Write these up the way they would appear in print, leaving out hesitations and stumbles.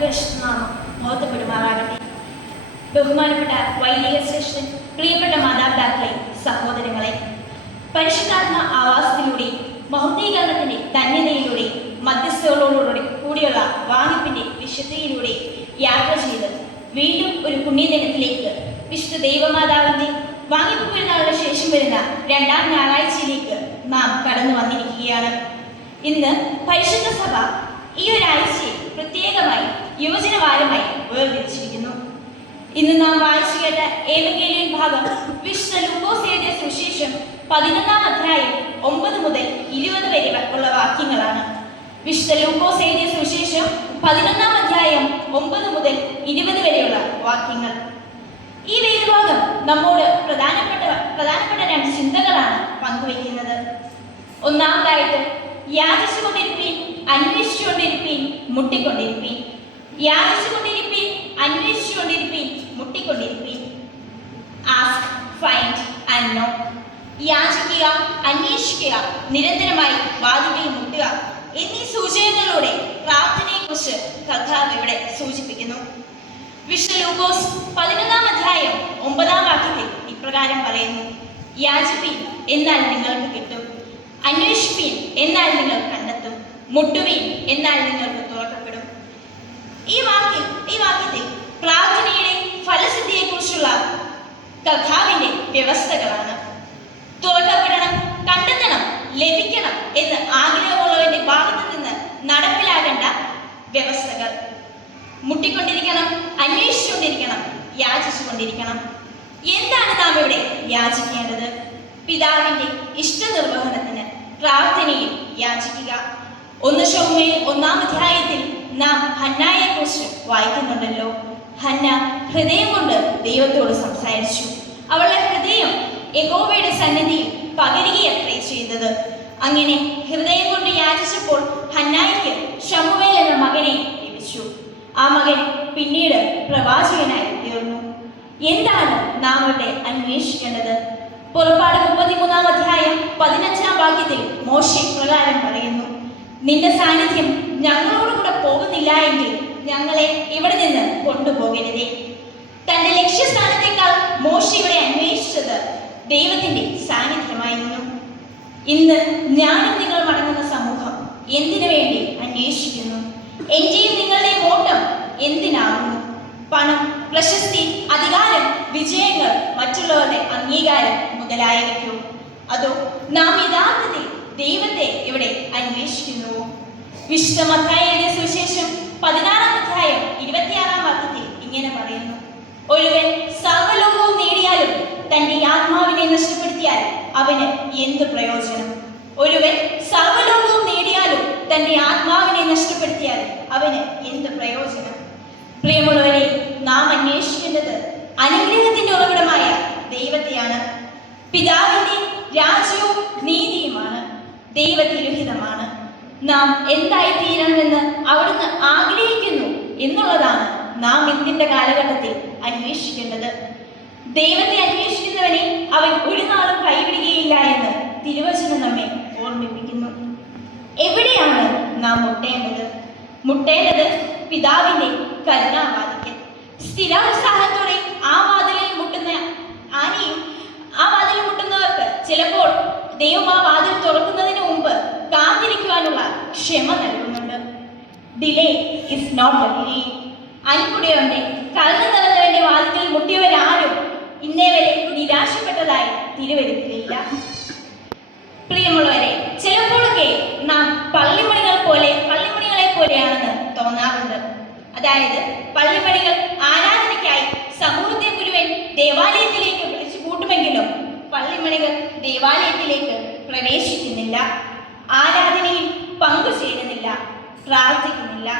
അതിപരിശുദ്ധനാമം മഹത്വപ്പെടുമാറാകട്ടെ. ബഹുമാനപ്പെട്ട വൈദിക ശ്രേഷ്ഠൻ, പ്രിയപ്പെട്ട മാതാപിതാക്കളെ, സഹോദരങ്ങളെ, പരിശുദ്ധാത്മ ആവാസത്തിലൂടെ മഹത്വീകരണത്തിന്റെ ധന്യതയിലൂടെ മധ്യസ്ഥകളോടുകൂടി കൂടിയുള്ള വാങ്ങിപ്പിന്റെ വിശുദ്ധിയിലൂടെ യാത്ര ചെയ്ത് വീണ്ടും ഒരു പുണ്യദിനത്തിലേക്ക് വിശുദ്ധ ദൈവമാതാവിന്റെ വാങ്ങിപ്പ് പെരുന്നാളിന് ശേഷം വരുന്ന രണ്ടാം ഞായറാഴ്ചയിലേക്ക് നാം കടന്നു വന്നിരിക്കുകയാണ്. ഇന്ന് പരിശുദ്ധ സഭ ഈ ഒരാഴ്ചയെ പ്രത്യേകമായി യുവജനവാരമായി വേർതിരിച്ചിരിക്കുന്നു. ഇന്ന് നാം വായിച്ചു കേട്ട ഏവങ്കേലിയൻ ഭാഗം വിശുദ്ധ ലൂക്കോസ് എഴുതിയ സുവിശേഷം 11-ാം അധ്യായം 9 മുതൽ 20 വരെ ഉള്ള വാക്യങ്ങളാണ്. വിശുദ്ധ ലൂക്കോസ് എഴുതിയ സുവിശേഷം 11-ാം അധ്യായം 9 മുതൽ 20 വരെയുള്ള വാക്യങ്ങൾ. ഈ വേദഭാഗം നമ്മോട് പ്രധാനപ്പെട്ട രണ്ട് ചിന്തകളാണ് പങ്കുവയ്ക്കുന്നത്. ഒന്നാമതായിട്ട്, യാചിച്ചുകൊണ്ടിരിപ്പീൻ, അന്വേഷിച്ചുകൊണ്ടിരിപ്പീൻ, മുട്ടിക്കൊണ്ടിരിപ്പീൻ. യാചിച്ചുകൊണ്ടിരിപ്പീൻ, അന്വേഷിച്ചുകൊണ്ടിരിപ്പീൻ, മുട്ടിക്കൊണ്ടിരിപ്പീൻ. ആസ്ക്, ഫൈൻഡ് ആൻഡ് നോക്ക്. യാചിക്കുക, അന്വേഷിക്കുക, നിരന്തരമായി വാതിലിൽ മുട്ടുക എന്നീ സൂചകങ്ങളിലൂടെ പ്രാർത്ഥനയെക്കുറിച്ച് കർത്താവ് ഇവിടെ സൂചിപ്പിക്കുന്നു. വിശുദ്ധ ലൂക്കോസ് 11-ാം അധ്യായം 9-ാം വാക്യത്തിൽ ഇപ്രകാരം പറയുന്നു: യാചിപ്പീൻ, എന്നാൽ നിങ്ങൾക്ക് കിട്ടും; അന്വേഷിപ്പീൻ, എന്നാൽ നിങ്ങൾ കണ്ടെത്തും; മുട്ടുവീൻ, എന്നാൽ നിങ്ങൾക്ക് തുറക്കപ്പെടും. ഈ വാക്യത്തിൽ പ്രാർത്ഥനയുടെ ഫലസിദ്ധിയെക്കുറിച്ചുള്ള കർത്താവിന്റെ വ്യവസ്ഥകളാണ്. തുറക്കപ്പെടണം, കണ്ടെത്തണം, ലഭിക്കണം എന്ന് ആഗ്രഹമുള്ളവന്റെ ഭാഗത്തു നിന്ന് നടപ്പിലാകേണ്ട വ്യവസ്ഥകൾ. മുട്ടിക്കൊണ്ടിരിക്കണം, അന്വേഷിച്ചുകൊണ്ടിരിക്കണം, യാചിച്ചുകൊണ്ടിരിക്കണം. എന്താണ് നാം ഇവിടെ യാചിക്കേണ്ടത്? പിതാവിന്റെ ഇഷ്ടനിർവഹണത്തിന് പ്രാർത്ഥനയിൽ യാചിക്കുക. 1 ശമൂവേൽ 1-ാം അധ്യായത്തിൽ നാം ഹന്നായെ കുറിച്ച് വായിക്കുന്നുണ്ടല്ലോ. ഹന്ന ഹൃദയം കൊണ്ട് ദൈവത്തോട് സംസാരിച്ചു. അവളുടെ ഹൃദയം യഹോവയുടെ സന്നിധിയിൽ പകരുകയത്രേ ചെയ്തത്. അങ്ങനെ ഹൃദയം കൊണ്ട് യാചിച്ചപ്പോൾ ഹന്നായിക്ക് ശമൂവേൽ എന്ന മകനെ ലഭിച്ചു. ആ മകൻ പിന്നീട് പ്രവാചകനായി തീർന്നു. എന്താണ് നാം ഇവിടെ അന്വേഷിക്കേണ്ടത്? പുറപ്പാട് 33-ാം അധ്യായം 15-ാം വാക്യത്തിൽ മോശെ പ്രകാരം പറയുന്നു: നിന്റെ സാന്നിധ്യം ഞങ്ങളോടുകൂടെ പോകുന്നില്ല എങ്കിൽ ഞങ്ങളെ ഇവിടെ നിന്ന് കൊണ്ടുപോകരുതേ. തന്റെ ലക്ഷ്യസ്ഥാനത്തേക്കാൾ മോശെ ഇവിടെ അന്വേഷിച്ചത് ദൈവത്തിന്റെ സാന്നിധ്യമായിരുന്നു. ഇന്ന് ഞാനും നിങ്ങൾ മടങ്ങുന്ന സമൂഹം എന്തിനു വേണ്ടി അന്വേഷിക്കുന്നു? എന്റെയും നിങ്ങളുടെയും ഓട്ടം എന്തിനാകുന്നു? പണം, പ്രശസ്തി, അധികാരം, വിജയങ്ങൾ, മറ്റുള്ളവരുടെ അംഗീകാരം മുതലായവയ്ക്കോ? അതോ നാം യഥാർത്ഥത്തിൽ ദൈവത്തെ ഇവിടെ അന്വേഷിക്കുന്നുവോ? വിശുദ്ധ മത്തായി എഴുതിയ സുവിശേഷം 16-ാം അധ്യായം 26-ാം വാക്യത്തിൽ ഇങ്ങനെ പറയുന്നു: ഒരുവൻ സർവ്വലോകവും നേടിയാലും തന്റെ ആത്മാവിനെ നഷ്ടപ്പെടുത്തിയാൽ അവന് എന്ത് പ്രയോജനം? ഒരുവൻ സർവ്വലോകവും നേടിയാലും തന്റെ ആത്മാവിനെ നഷ്ടപ്പെടുത്തിയാൽ അവന് എന്ത് പ്രയോജനം? പ്രിയമുള്ളവരെ, നാം അന്വേഷിക്കേണ്ടത് അനുഗ്രഹത്തിന്റെ ഉറവിടമായ ദൈവത്തെയാണ്. പിതാവിന്റെ രാജ്യവും നീതിയുമാണ്, ദൈവതിരുഹിതമാണ്. നാം എന്തായി തീരണമെന്ന് അവിടുന്ന് ആഗ്രഹിക്കുന്നു എന്നുള്ളതാണ് നാം ഇന്നത്തെ കാലഘട്ടത്തിൽ അന്വേഷിക്കേണ്ടത്. ദൈവത്തെ അന്വേഷിക്കുന്നവനെ അവൻ ഒരു നാളും കൈവിടുകയില്ല എന്ന് തിരുവചനം നമ്മെ ഓർമ്മിപ്പിക്കുന്നു. എവിടെയാണ് നാം മുട്ടേണ്ടത്? മുട്ടേണ്ടത് പിതാവിന്റെ കരുണാവാതിക്കൽ. സ്ഥിരോത്സാഹത്തോടെ ആ വാതിലിൽ മുട്ടുന്നവർക്ക് ചിലപ്പോൾ ദൈവം ആ വാതിൽ തുറക്കുന്നതിന് മുമ്പ് കാത്തിരിക്കുവാനുള്ള ക്ഷമ നൽകുന്നുണ്ട്. Delay is not a delay. അൻപുടിയവന്റെ കരുണ നിറഞ്ഞവന്റെ വാതിലിൽ മുട്ടിയവരാരും ഇന്നേ വരെ നിരാശപ്പെട്ടതായി തിരുവരുത്തിയില്ല. പ്രിയമുള്ളവരെ, ചിലപ്പോഴൊക്കെ നാം പള്ളിമണികളെ പോലെയാണെന്ന് തോന്നാറുണ്ട്. അതായത് പള്ളിമണികൾ ആരാധനയ്ക്കായി സമൂഹത്തെ മുഴുവൻ ദേവാലയത്തിലേക്ക് വിളിച്ചു കൂട്ടുമെങ്കിലും പള്ളിമണികൾ ദേവാലയത്തിലേക്ക് പ്രവേശിക്കുന്നില്ല, ആരാധനയിൽ പങ്കുചേരുന്നില്ല, പ്രാർത്ഥിക്കുന്നില്ല.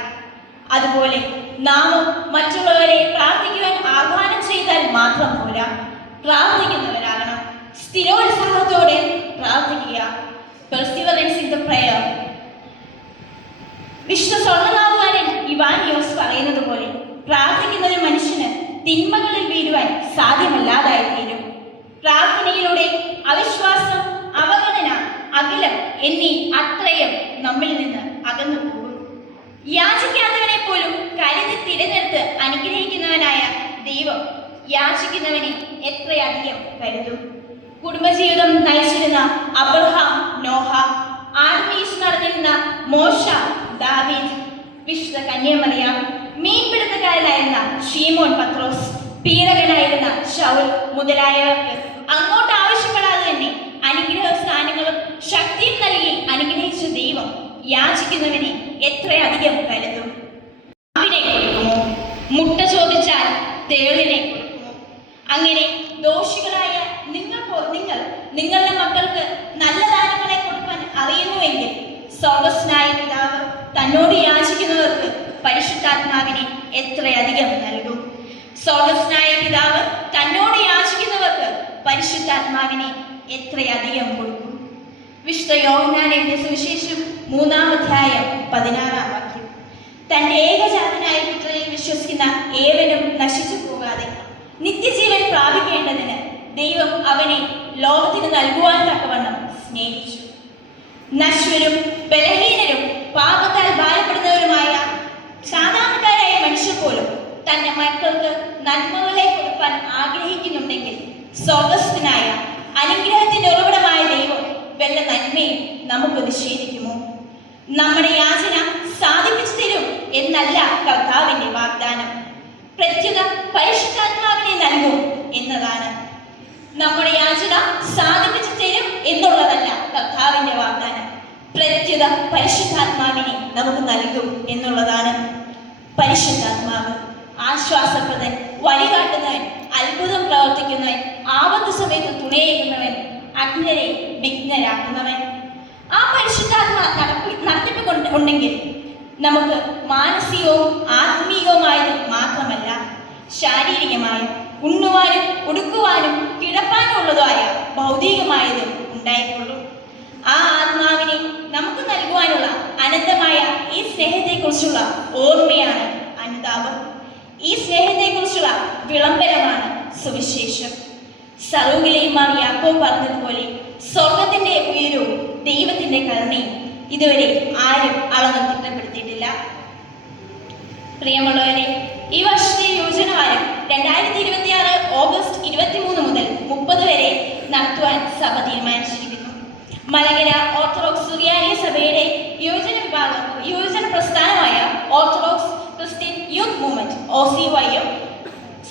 അതുപോലെ നാമും മറ്റുള്ളവരെ പ്രാർത്ഥിക്കുവാൻ ആഹ്വാനം ചെയ്താൽ മാത്രം പോരാ, പ്രാർത്ഥിക്കുന്നവരാകണം. സ്ഥിരോത്സാഹത്തോടെ പ്രാർത്ഥിക്കുക. Perseverance in the prayer. വിശുദ്ധ സ്വർണ്ണനാവുകാരൻ ഇവാനിയോസ് പറയുന്നത് പോലെ പ്രാർത്ഥിക്കുന്ന ഒരു മനുഷ്യന് തിന്മകളിൽ വീഴുവാൻ സാധ്യമല്ലാതായി തീരും. പ്രാർത്ഥനയിലൂടെ അവിശ്വാസം, അവഗണന, അകലം എന്നീ അത്രയും നമ്മിൽ നിന്ന് അകന്നു പോകും. യാചിക്കാത്തവനെ പോലും കരുതി യാചിക്കുന്നവനെ എത്രയധികം കരുതും. കുടുംബജീവിതം നയിച്ചിരുന്ന അബ്രഹാം, നോഹ, ആത്മീയസ് നടന്നിരുന്ന മോശ, ദാവീദ്, വിശുദ്ധ കന്യാമറിയാം, മീൻപിടുത്തക്കാരനായിരുന്ന ഷീമോൻ പത്രോസ്, പീഡകനായിരുന്ന ശൗൽ മുതലായവർക്ക് അങ്ങോട്ട് ആവശ്യപ്പെടാതെ തന്നെ അനുഗ്രഹ സ്ഥാനങ്ങളും ശക്തിയും നൽകി അനുഗ്രഹിച്ച ദൈവം യാചിക്കുന്നവനെ എത്രയധികം കരുതും. അവനെ കൊടുക്കുമോ? മുട്ട ചോദിച്ചാൽ തേളിനെ കൊടുക്കുമോ? അങ്ങനെ ദോഷികളായ നിങ്ങൾ നിങ്ങളുടെ മക്കൾക്ക് നല്ല ദാനങ്ങളെ കൊടുക്കാൻ അറിയുന്നുവെങ്കിൽ സ്വർഗ്ഗസ്ഥനായ പിതാവ് തന്നോട് യാചിക്കുന്നവർക്ക് പരിശുദ്ധാത്മാവിനെ എത്രയധികം നൽകും. സ്വർഗ്ഗസ്ഥനായ പിതാവ് തന്നോട് യാചിക്കുന്നവർക്ക് പരിശുദ്ധാത്മാവിനെ എത്രയധികം കൊടുക്കും. വിശുദ്ധ യോഹന്നാൻ എഴുതിയ സുവിശേഷം 3-ാം അധ്യായം 16-ാം വാക്യം. തന്റെ ഏകജാതനായ പുത്രനിൽ വിശ്വസിക്കുന്ന ഏവനും നശിച്ചു പോകാതെ നിത്യജീവൻ പ്രാപിക്കേണ്ടതിന് ദൈവം അവനെ ലോകത്തിന് നൽകുവാൻ തക്കവണ്ണം സ്നേഹിച്ചു. നശ്വരും ബലഹീനരും പാപത്താൽ ഭാരപ്പെടുന്നവരുമായ സാധാരണക്കാരായ മനുഷ്യർ പോലും തന്റെ മക്കൾക്ക് നന്മകളെ കൊടുക്കാൻ ആഗ്രഹിക്കുന്നുണ്ടെങ്കിൽ സ്വർഗ്ഗസ്ഥനായ അനുഗ്രഹത്തിന്റെ ഉറവിടമായ ദൈവം വല്ല നന്മയും നമുക്ക് നിഷേധിക്കുമോ? നമ്മുടെ യാചന സാധിപ്പിച്ചു തരും എന്നല്ല കർത്താവിന്റെ വാഗ്ദാനം, പ്രത്യുത പരിശുദ്ധാത്മാവിനെ നൽകും എന്നതാണ്. നമ്മുടെ യാചന സാധിപ്പിച്ചു തരും എന്നുള്ളതല്ല കർത്താവിന്റെ വാഗ്ദാനം, പ്രത്യുത പരിശുദ്ധാത്മാവിനെ നമുക്ക് നൽകും എന്നുള്ളതാണ്. പരിശുദ്ധാത്മാവ് ആശ്വാസപ്രദൻ, വഴികാട്ടുന്നവൻ, അത്ഭുതം പ്രവർത്തിക്കുന്നവൻ, ആപത്ത് സമയത്ത് തുണയേകുന്നവൻ, അജ്ഞരെ വിഘ്നരാക്കുന്നവൻ. ആ പരിശുദ്ധാത്മാ നടത്തിപ്പിക്കൊണ്ടുണ്ടെങ്കിൽ നമുക്ക് മാനസികവും ആത്മീയവുമായത് മാത്രമല്ല, ശാരീരികമായ ഉണ്ണുവാനും ഉടുക്കുവാനും കിടപ്പാനും ഉള്ളതായ ഭൗതികമായതും ഉണ്ടായിക്കൊള്ളും. ആ ആത്മാവിനെ നമുക്ക് നൽകുവാനുള്ള അനന്തമായ ഈ സ്നേഹത്തെക്കുറിച്ചുള്ള ഓർമ്മയാണ് അനുതാപം. ഈ സ്നേഹത്തെക്കുറിച്ചുള്ള വിളംബരമാണ് സുവിശേഷം. സറൂഗിലേമാർ യാക്കോബ് പറഞ്ഞതുപോലെ സ്വർഗത്തിന്റെ ഉയരവും ദൈവത്തിന്റെ കരുണയും ഇതുവരെ ആരും അളന്ന് തിട്ടപ്പെടുത്തിയിട്ടില്ല. പ്രിയമുള്ളവരെ, ഈ വർഷത്തെ യുവജനവാരം 2026 ഓഗസ്റ്റ് 23 മുതൽ 30 വരെ നടത്തുവാൻ സഭ തീരുമാനിച്ചിരിക്കുന്നു. മലങ്കര ഓർത്തഡോക്സ് സുറിയാനി സഭയുടെ യുവജന പ്രസ്ഥാനമായ orthodox Christian youth movement OCYM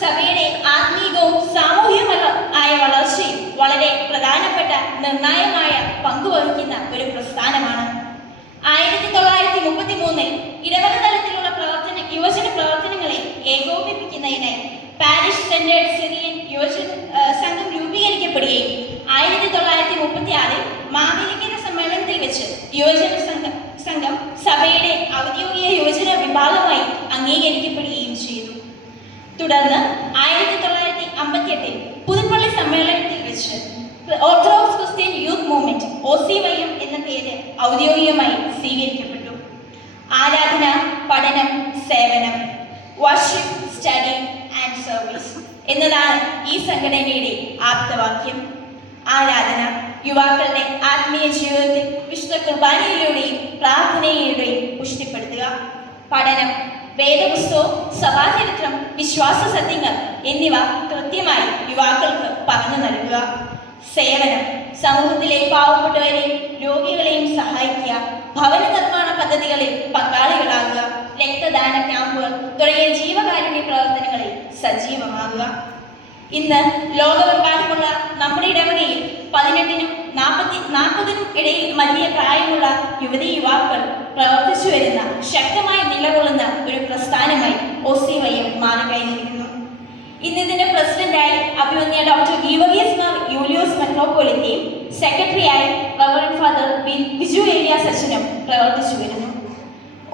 സഭയുടെ ആത്മീയവും സാമൂഹികമായ വളർച്ചയിൽ വളരെ പ്രധാനപ്പെട്ട നിർണായകമായ പങ്കുവഹിക്കുന്ന ഒരു പ്രസ്ഥാനമാണ്. 1933 ഇടവക തലത്തിലുള്ള യുവജന പ്രവർത്തനങ്ങളെ ഏകോപിപ്പിക്കുന്നതിനായി പാരിഷ് സെന്റേഡ് സിറിയൻ യുവജന സംഘം രൂപീകരിക്കപ്പെടുകയും 1936 മാവേലിക്കര സമ്മേളനത്തിൽ വെച്ച് യുവജന സംഘം സഭയുടെ ഔദ്യോഗിക യുവജന വിഭാഗമായി അംഗീകരിക്കപ്പെടുകയും ചെയ്തു. തുടർന്ന് 1958 പുതുപ്പള്ളി സമ്മേളനത്തിൽ വെച്ച് orthodox Christian youth movement OCYM എന്ന പേര് ഔദ്യോഗികമായി സ്വീകരിക്കപ്പെട്ടു. ആരാധന, പഠനം, സേവനം, വർഷിപ്പ്, സ്റ്റഡി ആൻഡ് സർവീസ് എന്നതാണ് ഈ സംഘടനയുടെ ആപ്തവാക്യം. ആരാധന യുവാക്കളുടെ ആത്മീയ ജീവിതത്തിൽ വിശുദ്ധ കുർബാനയിലൂടെയും പ്രാർത്ഥനയിലൂടെയും പുഷ്ടിപ്പെടുത്തുക. പഠനം വേദപുസ്തകവും സഭാചരിത്രം, വിശ്വാസ സത്യങ്ങൾ എന്നിവ കൃത്യമായി യുവാക്കൾക്ക് പറഞ്ഞു നൽകുക. സേവനം സമൂഹത്തിലെ പാവപ്പെട്ടവരെയും രോഗികളെയും സഹായിക്കുക. ഭവന നിർമ്മാണ പദ്ധതികളിൽ പങ്കാളികളാകുക. രക്തദാന ക്യാമ്പുകൾ തുടങ്ങിയ ജീവകാരുണ്യ പ്രവർത്തനങ്ങളിൽ സജീവമാകുക. ഇന്ന് ലോകമെമ്പാടുമുള്ള നമ്മുടെ ഇടവകയിൽ 18-നും 40-നും ഇടയിൽ മധ്യ പ്രായമുള്ള യുവതി യുവാക്കൾ പ്രവർത്തിച്ചു വരുന്ന ശക്തമായി നിലകൊള്ളുന്ന ഒരു പ്രസ്ഥാനമായി OCYM മാറിക്കഴിഞ്ഞിരിക്കുന്നു. ഇന്ന് ഇതിന്റെ പ്രസിഡന്റായി അഭിമന്യ ഡോക്ടർ ഗീവർഗീസ് മാർ യൂലിയോസ് മെട്രോപൊളിറ്റയും സെക്രട്ടറിയായി റവറൻഡ് ഫാദർ ബിജു ഏലിയാസ് അച്ഛനും പ്രവർത്തിച്ചു വരുന്നു.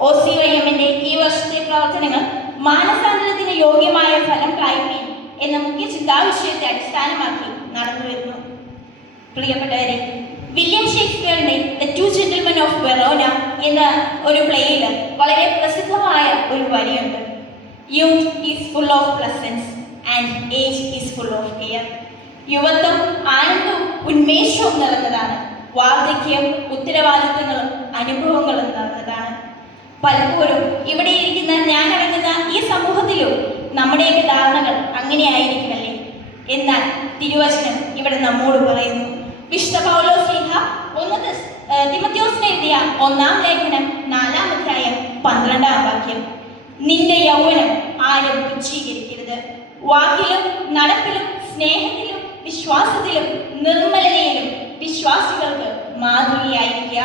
OCYM-ന്റെ ഈ വർഷത്തെ പ്രവർത്തനങ്ങൾ മാനസാന്തരത്തിന് യോഗ്യമായ ഫലം കായ്പിൻ എന്ന മുഖ്യ ചിന്താവിഷയത്തെ അടിസ്ഥാനമാക്കി നടന്നുവരുന്നു. പ്രിയപ്പെട്ടവരെ, വില്യം ഷേക്സ്പിയറിന്റെ the two gentlemen of Verona എന്ന ഒരു പ്ലേയിൽ വളരെ പ്രസിദ്ധമായ ഒരു വരിയുണ്ട്. Youth is full of pleasance and age is full of care. യുവത്വം ആനന്ദവും ഉന്മേഷവും നിറഞ്ഞതാണ്, വാർദ്ധക്യം ഉത്തരവാദിത്വങ്ങളും അനുഭവങ്ങളും നിറഞ്ഞതാണ്. പലപ്പോഴും ഇവിടെ ഇരിക്കുന്ന ഞാനടങ്ങുന്ന ഈ സമൂഹത്തിലും നമ്മുടെയൊക്കെ ധാരണകൾ അങ്ങനെയായിരിക്കുമല്ലേ? എന്നാൽ തിരുവചനം ഇവിടെ നമ്മോട് പറയുന്നു. വിശുദ്ധ പൗലോസ് ശ്ലീഹ തിമോഥെയോസിന് എഴുതിയ 1-ാം ലേഖനം 4-ാം അധ്യായം 12-ാം വാക്യം, നിന്റെ യൗവനം ആരും തുച്ഛീകരിക്കരുത്. വാക്കിലും നടപ്പിലും സ്നേഹത്തിലും വിശ്വാസത്തിലും നിർമ്മലതയിലും വിശ്വാസികൾക്ക് മാതൃകയായിരിക്കുക.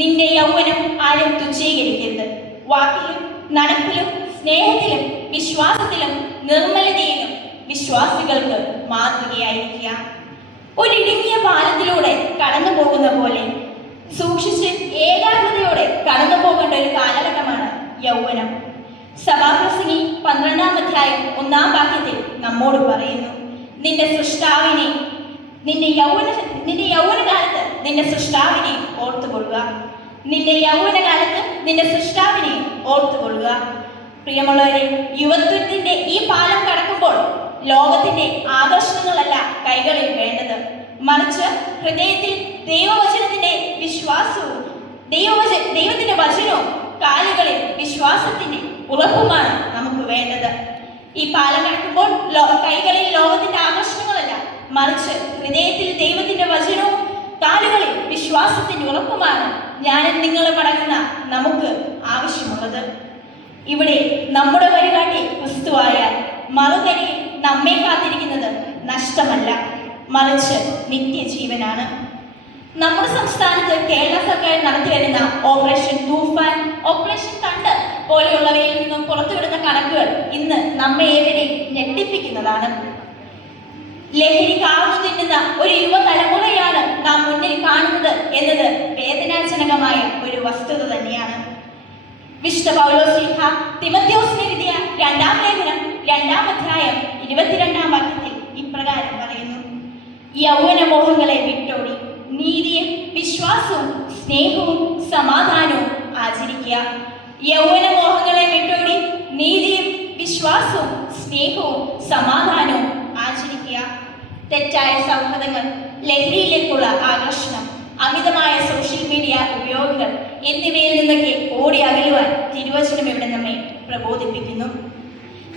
നിന്റെ യൗവനം ആരും തുച്ഛീകരിക്കരുത്. വാക്കിലും നടപ്പിലും സ്നേഹത്തിലും വിശ്വാസത്തിലും നിർമ്മലതയിലും വിശ്വാസികൾക്ക് മാതൃകയായിരിക്കുക. ഒരിടുങ്ങിയ പാലത്തിലൂടെ കടന്നു പോകുന്ന പോലെ സൂക്ഷിച്ച് ഏകാഗ്രതയോടെ കടന്നു പോകേണ്ട ഒരു കാലഘട്ടമാണ് യൗവനം. സഭാപ്രസംഗി 12-ാം അധ്യായം 1-ാം വാക്യത്തിൽ നമ്മോട് പറയുന്നു, നിന്റെ സൃഷ്ടാവിനെ നിന്റെ യൗവനകാലത്ത് നിന്റെ സൃഷ്ടാവിനെ ഓർത്തുകൊള്ളുക. നിന്റെ യൗവനകാലത്ത് നിന്റെ സൃഷ്ടാവിനെ ഓർത്തുകൊള്ളുക. പ്രിയമുള്ളവരെ, യുവത്വത്തിന്റെ ഈ പാലം കടക്കുമ്പോൾ ലോകത്തിന്റെ ആകർഷണങ്ങളല്ല കൈകളിൽ വേണ്ടത്, മറിച്ച് ഹൃദയത്തിൽ ദൈവവചനത്തിന്റെ വിശ്വാസവും ദൈവത്തിന്റെ വചനവും കാലുകളിൽ വിശ്വാസത്തിന്റെ ഉറപ്പുമാണ് നമുക്ക് വേണ്ടത്. ഈ പാലം കടക്കുമ്പോൾ കൈകളിൽ ലോകത്തിന്റെ ആകർഷണങ്ങളല്ല, മറിച്ച് ഹൃദയത്തിൽ ദൈവത്തിന്റെ വചനവും കാലുകളിൽ വിശ്വാസത്തിന്റെ ഉറപ്പുമാണ് ഞാനും നിങ്ങളും അടങ്ങുന്ന നമുക്ക് ആവശ്യമുള്ളത്. ഇവിടെ നമ്മുടെ വഴികാട്ടി ക്രിസ്തുവായാൽ മറുകരയിൽ നമ്മെ കാത്തിരിക്കുന്നത് നഷ്ടമല്ല, മറിച്ച് നിത്യജീവനാണ്. നമ്മുടെ സംസ്ഥാനത്ത് കേരള സർക്കാർ നടത്തിവരുന്ന ഓപ്പറേഷൻ തൂഫാൻ, ഓപ്പറേഷൻ തണ്ട് പോലെയുള്ളവയിൽ നിന്നും പുറത്തുവിടുന്ന കണക്കുകൾ ഇന്ന് നമ്മെ ഏവരെയും ഞെട്ടിപ്പിക്കുന്നതാണ്. ലഹരി കാർന്നു തിന്നുന്ന ഒരു യുവതലമുറയാണ് നാം മുന്നിൽ കാണുന്നത് എന്നത് വേദനാജനകമായ ഒരു വസ്തുത തന്നെയാണ്. വിശുദ്ധ പൗലോസ് ശ്ലീഹ തിമോഥെയോസിന് എഴുതിയ 2-ാം ലേഖനം 2-ാം അധ്യായം 22-ാം വാക്യത്തിൽ ഇപ്രകാരം പറയുന്നു, യൗവനമോഹങ്ങളെ വിട്ടോടി നീതിയും വിശ്വാസവും സ്നേഹവും സമാധാനവും ആചരിക്കുക. യൗവനമോഹങ്ങളെ വിട്ടോടി നീതിയും വിശ്വാസവും സ്നേഹവും സമാധാനവും ആചരിക്കുക. തെറ്റായ സൗഹൃദങ്ങൾ, ലഹരിയിലേക്കുള്ള ആകർഷണം, അമിതമായ സോഷ്യൽ മീഡിയ ഉപയോഗങ്ങൾ എന്നിവയിൽ നിന്നൊക്കെ ഓടി അകലുവാൻ തിരുവചനം ഇവിടെ നമ്മെ പ്രബോധിപ്പിക്കുന്നു.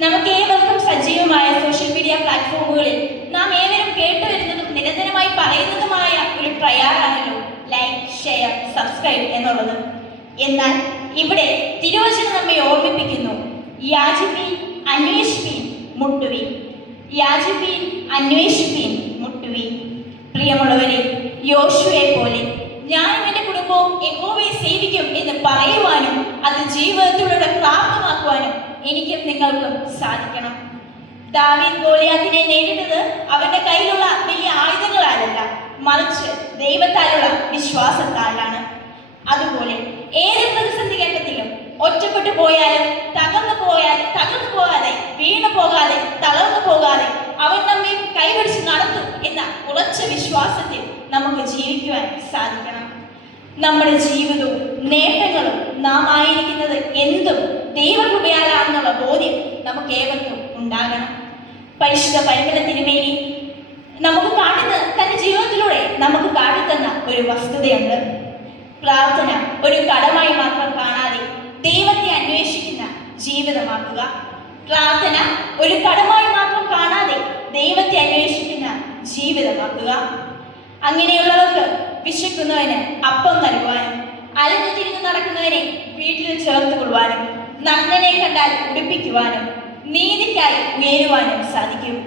നമുക്ക് ഏവർക്കും സജീവമായ സോഷ്യൽ മീഡിയ പ്ലാറ്റ്ഫോമുകളിൽ നാം ഏവരും കേട്ടുവരുന്നതും നിരന്തരമായി പറയുന്നതുമായ ഒരു പ്രയാറാണല്ലോ ലൈക്ക്, ഷെയർ, സബ്സ്ക്രൈബ് എന്നുള്ളത്. എന്നാൽ ഇവിടെ തിരുവചനം നമ്മെ ഓർമ്മിപ്പിക്കുന്നു, യാചിപ്പീൻ, അന്വേഷിപ്പീൻ, മുട്ടുവീൻ. യാചിപ്പീൻ, അന്വേഷിപ്പീൻ, മുട്ടുവീൻ. പ്രിയമുള്ളവരെ, യോശുവയെ പോലെ ഞാനും എൻ്റെ കുടുംബവും യഹോവയെ സേവിക്കും എന്ന് പറയുവാനും അത് ജീവിതത്തിലൂടെ പ്രാപ്തമാക്കുവാനും എനിക്കും നിങ്ങൾക്കും സാധിക്കണം. ദാവീദ് ഗോലിയാത്തിനെ നേരിട്ടത് അവന്റെ കയ്യിലുള്ള വലിയ ആയുധങ്ങളാലല്ല, മറിച്ച് ദൈവത്താലുള്ള വിശ്വാസത്താലാണ്. അതുപോലെ ഏത് പ്രതിസന്ധി ഘട്ടത്തിലും ഒറ്റപ്പെട്ടു പോയാലും തകർന്നു പോകാതെ, വീണു പോകാതെ, തളർന്നു പോകാതെ അവൻ നമ്മെ കൈപിടിച്ച് നടത്തും എന്ന ഉറച്ച വിശ്വാസത്തിൽ നമുക്ക് ജീവിക്കുവാൻ സാധിക്കണം. നമ്മുടെ ജീവിതവും നേട്ടങ്ങളും നാം ആയിരിക്കുന്നത് എന്തും ദൈവകൃപയാലാണെന്നുള്ള ബോധ്യം നമുക്ക് ഏവർക്കും ഉണ്ടാകണം. പരിശുദ്ധ പരിമള തിരുമേനി നമുക്ക് തന്റെ ജീവിതത്തിലൂടെ നമുക്ക് കാട്ടിത്തന്ന ഒരു വസ്തുതയുണ്ട്. പ്രാർത്ഥന ഒരു കടമായി മാത്രം കാണാതെ ദൈവത്തെ അന്വേഷിക്കുന്ന ജീവിതമാക്കുക. പ്രാർത്ഥന ഒരു കടമായി മാത്രം കാണാതെ ദൈവത്തെ അന്വേഷിക്കുന്ന ജീവിതമാക്കുക. അങ്ങനെയുള്ളവർക്ക് വിശക്കുന്നവന് അപ്പം നൽകുവാനും, അലഞ്ഞു തിരിഞ്ഞു നടക്കുന്നവനെ വീട്ടിൽ ചേർത്ത് കൊള്ളുവാനും, നഗ്നനെ കണ്ടാൽ ഉടുപ്പിക്കുവാനും, നീതിക്കായി ഉയരുവാനും സാധിക്കും.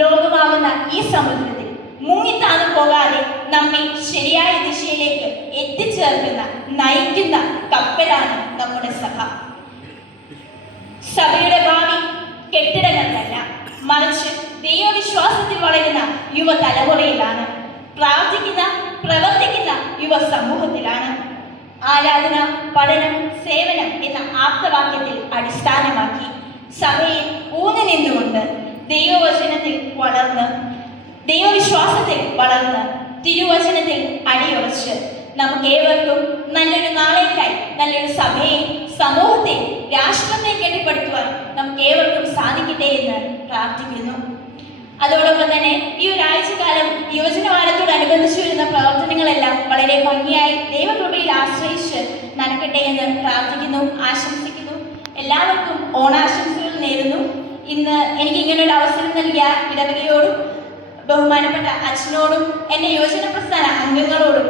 ലോകമാകുന്ന ഈ സമുദ്രത്തിൽ മുങ്ങിത്താന്നു പോകാതെ നമ്മെ ശരിയായ ദിശയിലേക്ക് എത്തിച്ചേർക്കുന്ന, നയിക്കുന്ന കപ്പലാണ് നമ്മുടെ സഭ. സഭയുടെ ഭാവി കെട്ടിടങ്ങളിലല്ല, മറിച്ച് ദൈവവിശ്വാസത്തിൽ വളരുന്ന യുവതലമുറയിലാണ്. പ്രാർത്ഥിക്കുന്ന, പ്രവർത്തിക്കുന്ന യുവ സമൂഹത്തിലാണ്. ആരാധന, പഠനം, സേവനം എന്ന ആപ്തവാക്യത്തിൽ അടിസ്ഥാനമാക്കി സഭയിൽ ഊന്നി നിന്നുകൊണ്ട് ദൈവവചനത്തിൽ വളർന്ന്, ദൈവവിശ്വാസത്തിൽ വളർന്ന്, തിരുവചനത്തിൽ അടിയുറച്ച് നമുക്ക് ഏവർക്കും നല്ലൊരു നാളേക്കായി, നല്ലൊരു സഭയെ, സമൂഹത്തെ, രാഷ്ട്രത്തെ കെട്ടിപ്പടുത്തുവാൻ നമുക്ക് ഏവർക്കും സാധിക്കട്ടെ എന്ന് പ്രാർത്ഥിക്കുന്നു. അതോടൊപ്പം തന്നെ ഈ ഒരാഴ്ചക്കാലം യുവജനവാരത്തോടനുബന്ധിച്ചു വരുന്ന പ്രവർത്തനങ്ങളെല്ലാം വളരെ ഭംഗിയായി ദൈവകൃപയിൽ ആശ്രയിച്ച് നടക്കട്ടെ എന്ന് പ്രാർത്ഥിക്കുന്നു, ആശംസിക്കുന്നു. എല്ലാവർക്കും ഓണാശംസകൾ നേരുന്നു. ഇന്ന് എനിക്ക് ഇങ്ങനൊരു അവസരം നൽകിയ ഇടവകയോടും ബഹുമാനപ്പെട്ട അച്ഛനോടും എൻ്റെ യുവജന പ്രസ്ഥാന അംഗങ്ങളോടും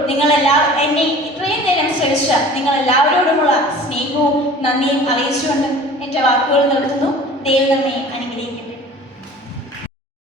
എന്നെ ഇത്രയും നേരം ശ്രമിച്ച നിങ്ങളെല്ലാവരോടുമുള്ള സ്നേഹവും നന്ദിയും അറിയിച്ചുകൊണ്ട് എൻ്റെ വാക്കുകൾ നിർത്തുന്നു. ദൈവം നമ്മെ അനുഗ്രഹിക്കും.